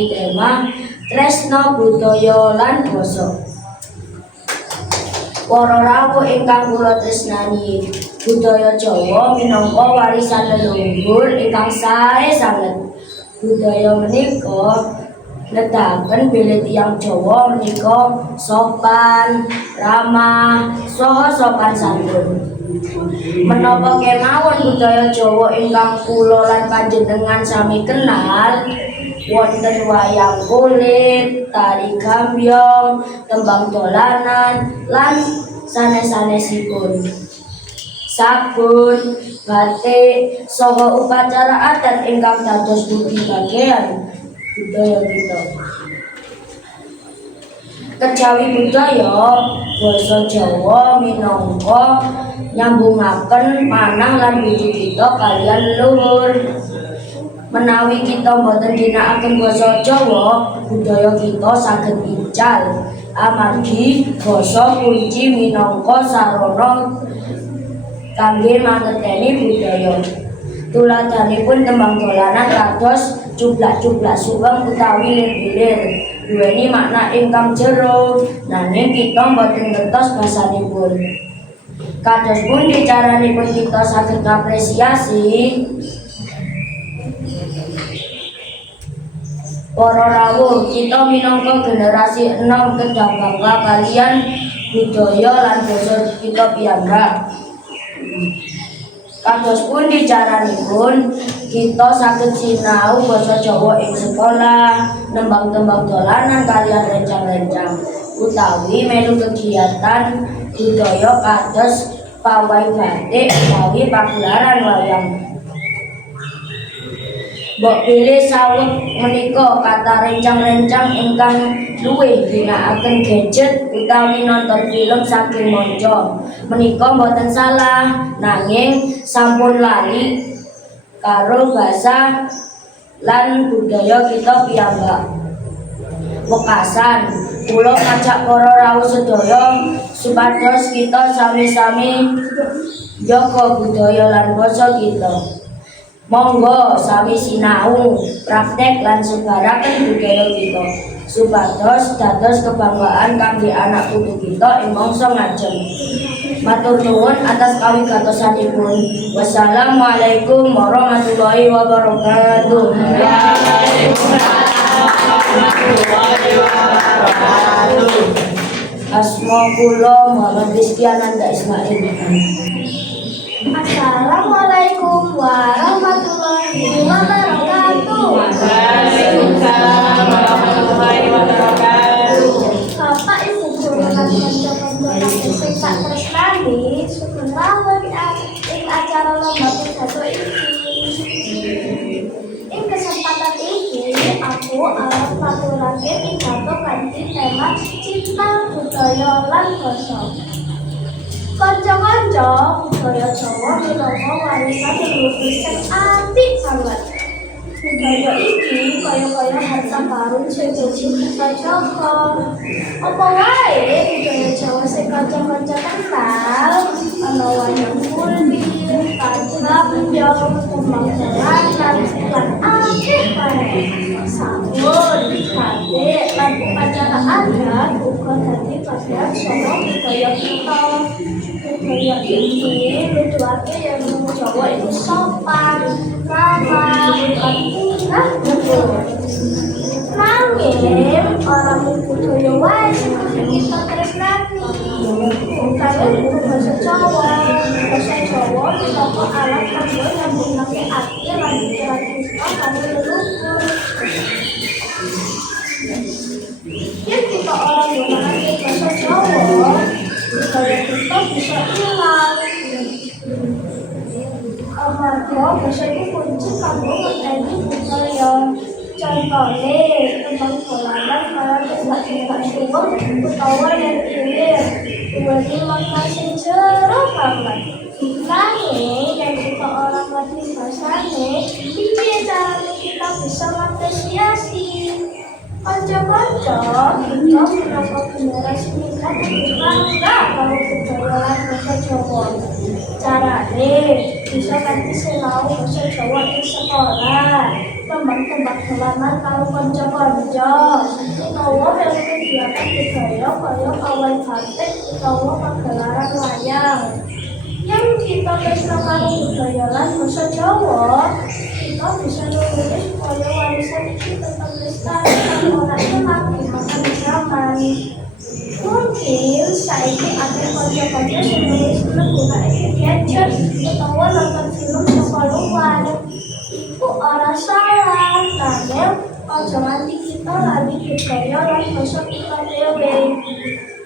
kanthi tema tresna budaya lan basa. Para rawuh ingkang kula tresnani, budaya Jawa minangka warisan leluhur ingkang sae sanget. Budaya menika nedahaken bilih tiyang Jawa menika sopan, ramah, saha sopan santun. Menapa kemawon budaya Jawa ingkang kula lan panjenengan sami kenal, wonten wayang kulit, tari gambyong, tembang dolanan, lan sanes-sanesipun. Sabun, batik, saha upacara adat ingkang dados budi bagian budaya kita. Kejawi budaya, basa Jawa minangka nyambungaken manah lan budi kita kaliyan leluhur. Menawi kita boten ginakaken basa Jawa, budaya kita saged ical. Amargi basa kunci minangka sarana kangge mangerteni budaya. Tuladhanipun tembang dolanan kados cublak-cublak suweng utawi lir-lir, duweni makna ingkang jero, nanging kita boten ngertos basanipun. Kados pundi caranipun kita saged ngapresiasi? Para rawuh, kita minangka generasi enom kedah bangga kaliyan budaya lan basa kita piyambak. Kados pundi caranipun kita saged sinau basa Jawa ing sekolah, nembang-tembang dolanan kaliyan rencang-rencang, utawi melu kegiatan budaya kados pawai batik utawi pagelaran wayang. Mbok bilih saweg menika kata rencang-rencang ingkang luwih ginakaken gadget utawi nonton film saking monco. Menika mboten salah, nanging sampun lali karo basa lan budaya kita piyambak. Wekasan kula ngajak para rawuh sedaya supados kita sami-sami njaga budaya lan basa kita. Monggo sami sinau, praktek lan sebaraken budaya kita supados dados kebanggaan kangge anak putu kita ing mangsa ngajeng. Matur nuwun atas kawigatosanipun. Wassalamualaikum warahmatullahi wabarakatuh. Asma kula Muhammad Rizkiananda Ismail. Assalamualaikum warahmatullahi wabarakatuh. Waalaikumsalam warahmatullahi wabarakatuh. Bapak Ibu guru lan kanca-kanca sing sak tresnani, sugeng rawuh ing acara lomba pidato iki. Ing kesempatan iki aku arep maturaken pidato kanthi tema cinta budaya lan basa. Kanca-kanca, budaya Jawa minangka warisan leluhur sing apik sanget. Budaya iki kaya-kaya harta karun sing kita jaga. Apa wae budaya Jawa sing kanca-kanca kenal, ana wayang kulit, tari gambyong, tembang dolanan, lan akeh wae. Sabun, batik, lan upacara adat uga dadi bagian saka budaya kita. Budaya ini nuduhake yen wong Jawa iku sopan, ramah, lan indah betul. Nanging ora mung budaya wae sing kita tresnani. Kalian guru basa Jawa, basa Jawa minangka alat kanggo nyambungake ati lan pikiran kita karo leluhur. Yen kita ora nggunakake basa Jawa, budaya kita bisa hilang. Amarga basa itu kunci kanggo ngerteni budaya. Contohnya, tembang dolanan kaya cetak-cetak suweng utawa lir-lir, duweni makna sing jero banget. Nanging yen kita ora ngerti basane, piye carane kita bisa mengapresiasi? Kanca-kanca, kita minangka generasi kita kudu bangga karo budaya lan basa Jawa. Carane bisa kanthi sinau basa Jawa ing sekolah, tembak-tembak halaman karo kanca-kanca, utawa melu kegiatan budaya kaya pawai batik utawa pagelaran wayang. Yang kita tresna karo budaya lan basa Jawa, kita bisa nulis supaya warisan ini tetap lestari lan ora hilang di masa zaman. Mungkin saiki akeh kanca-kanca sing nulis nggunakake gadget utawa nonton film saka luar. Iku ora salah, nanging aja nganti kita lali budaya lan basa kita dhewe.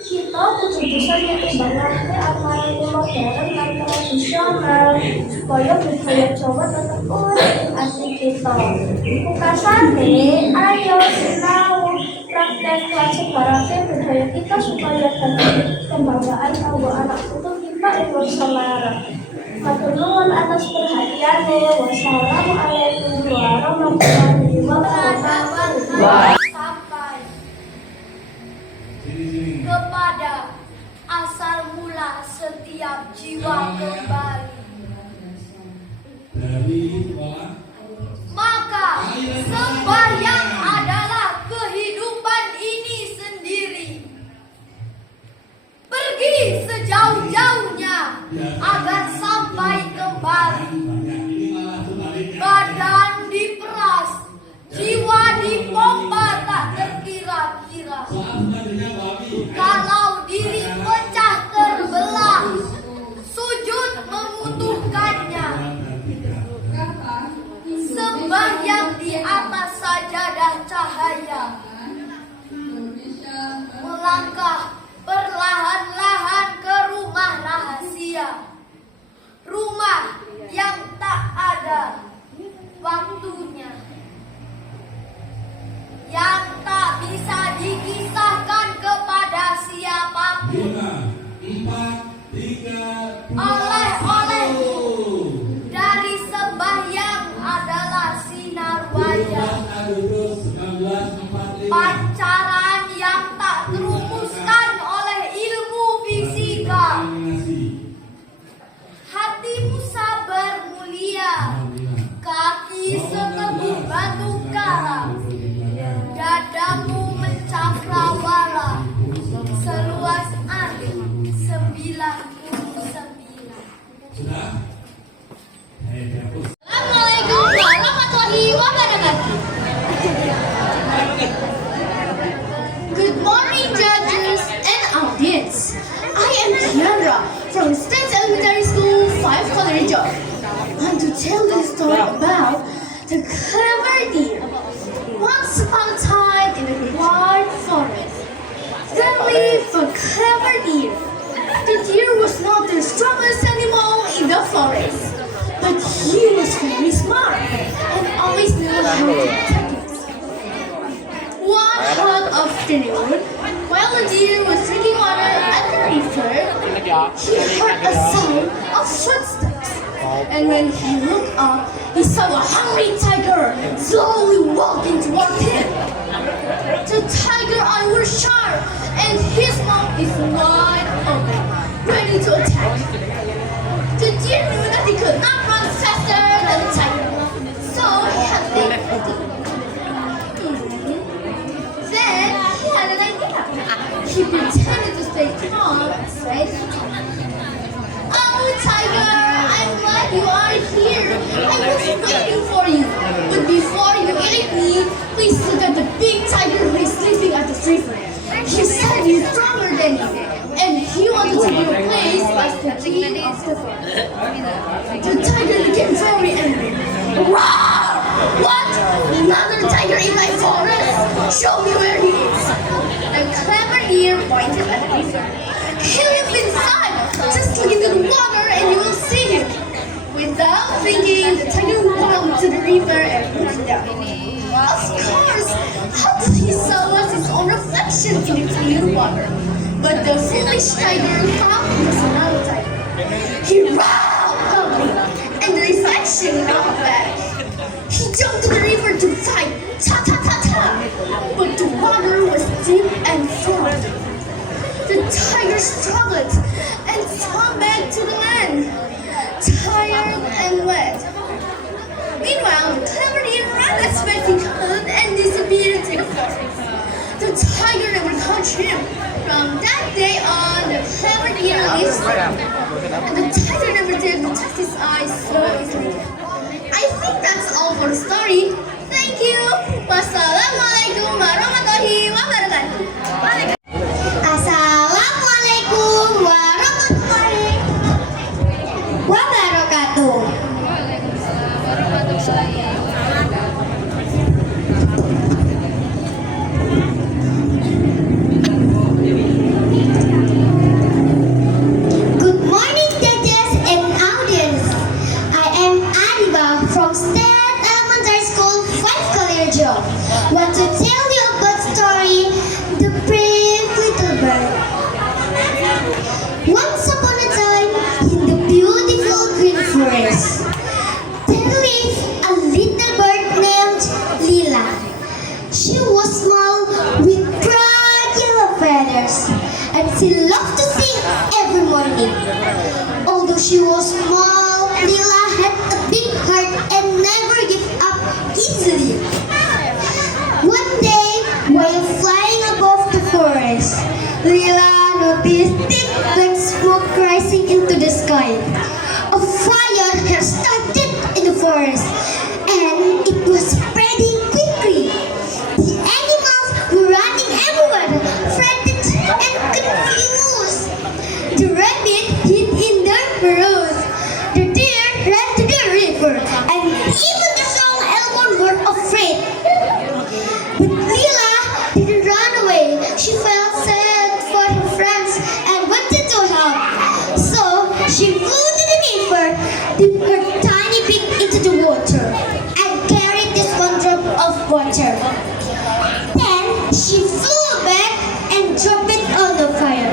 Kita kudu bisa nyeimbangake antara modern lan tradisional supaya budaya Jawa tetap urip ing ati kita. Pungkasane, ayo sinau praktek lan sebarake budaya kita supaya dadi kebanggaan kanggo anak putu kita ing masa larang. Matur nuwun atas perhatiannya. Wassalamualaikum warahmatullahi wabarakatuh. Sampai kepada asal mula setiap jiwa kembali. Maka sembahyang adalah kehidupan ini sendiri. Pergi sejauh-jauhnya agar sampai kembali. Badan diperas, jiwa dipompa tak terkira-kira. Kalau diri pecah terbelah, sujud mengutuhkannya. Sembahyang di atas sajadah cahaya. Melangkah perlahan-lahan ke rumah rahasia. Rumah yang tak ada waktunya, yang tak bisa dikisahkan kepada siapapun. Oleh-oleh dari sembahyang adalah sinar wajah. Pancaran yang tak terumuskan oleh ilmu fisika. Hatimu sabar mulia, kaki seteguh batu karang, dadamu mencakrawala, seluas angin 99. Assalamualaikum warahmatullahi wabarakatuh. Good morning, judges and audience. I am Tiara from State Elementary School 5 Colorado. I want to tell the story about the clever deer. Once upon a time in a wide forest, there lived a clever deer. The deer was not the strongest animal in the forest, but he was very smart and always knew how to practice. One hot afternoon, while the deer was drinking water at the river, he heard a sound of footsteps. And when he looked up, he saw a hungry tiger slowly walking toward him. The tiger eyes were sharp, and his mouth is wide open, ready to attack. The deer knew that he could not run faster than the tiger, so he had to think. Then he had an idea. He pretended to stay calm and said, "Oh, tiger, I'm glad you are here. I was waiting for you. But before you eat me, please look at the big tiger who is sleeping at the river. He said he's stronger than you, and he wanted to be replaced as the king of the forest." The tiger became very angry. "Roar! What? Another tiger in my forest? Show me where he is." The clever deer pointed at the river. "He lives inside. Just look into the water and you will see him." Without thinking, the tiger walked to the river and looked down. Of course, all he saw was his own reflection in the clear water. But the foolish tiger thought he was another tiger. He roared loudly, and the reflection got back. He jumped to the river to fight, ta-ta-ta-ta! But the water was deep and frozen. The tiger struggled and swam back to the land, tired and wet. Meanwhile, the clever deer ran as dream. From that day on, the clever deer lives and the tiger never dared to trust his eyes so easily. I think that's all for the story. Thank you. Wassalamualaikum warahmatullahi wabarakatuh. Assalamualaikum warahmatullahi wabarakatuh. Good morning, judges and audience. I am Ariba from State Elementary School 5 Kalirjo. Want to tell you about story The Brave Little Bird. Once upon a time, in the beautiful green forest, there lived a little bird named Lila. She was small with bright yellow feathers, and she loved to sing every morning. Although she was small, Lila had a big heart and never gave up easily. One day, while flying above the forest, Lila noticed thick black smoke rising into the sky. A fire had started in the forest, and it was spreading quickly. The animals were running everywhere, frightened and confused. The rabbit hid in their burrows. The deer ran to the river, and even the strong elephant were afraid. But Lila didn't run away. She felt sad for her friends and wanted to help. So she flew to the river, dipped her tiny beak into the water, and carried this one drop of water. Then she flew back and dropped it on the fire.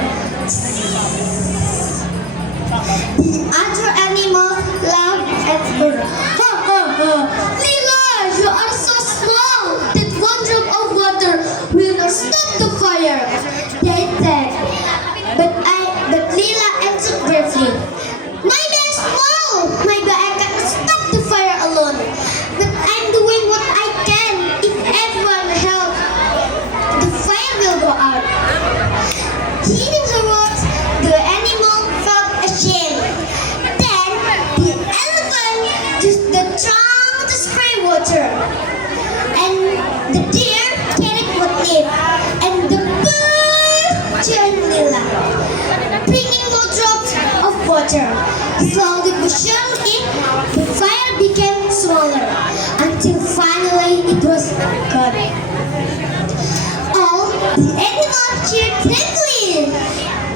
The other animals laughed at her. Ha ha ha! Lila, you are so small that one drop of water will not stop the fire. They said. But Lila answered bravely. Maybe I'm small. Maybe I cannot stop the fire alone. But I'm doing what I can. If everyone helps, the fire will go out. Hearing her words, the animal felt ashamed. Then the elephant used the trunk to spray water, and the deer carried what leaf, and the bird joined Lila, bringing more drops of water. Slowly but surely, the fire became smaller, until finally it was gone. All the animals cheered happily.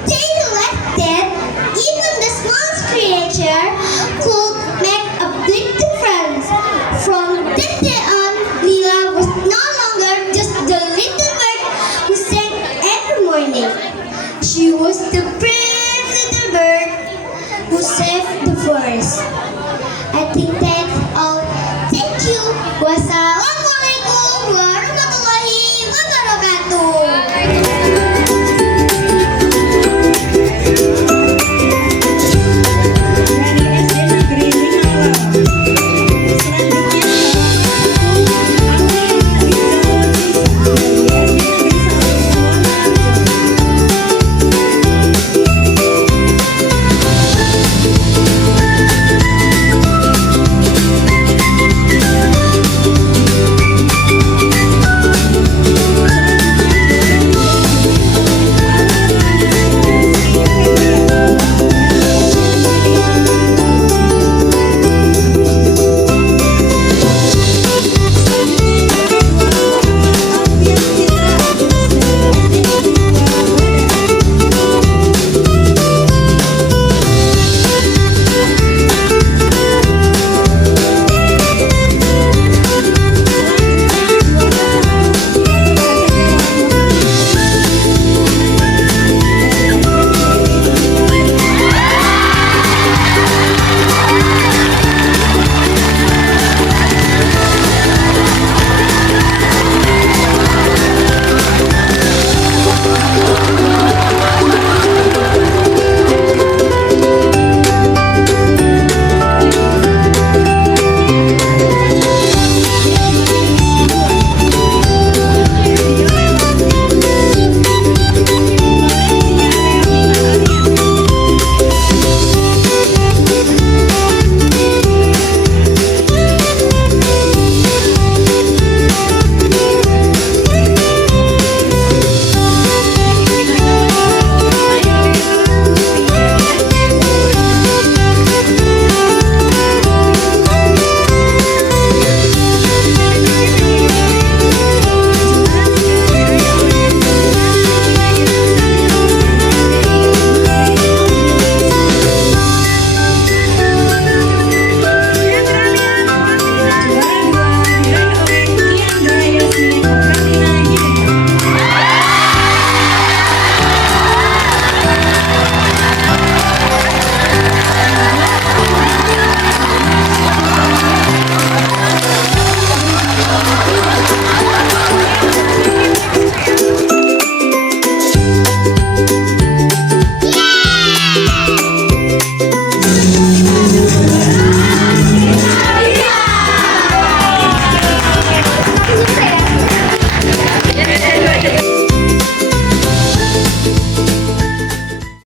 They realized that even the smallest creature could make a big difference. From that day on, Lila was no longer just the little bird who sang every morning. She was the brave little bird who saved the forest. I think that's all. Thank you. Wassalamualaikum warahmatullahi wabarakatuh.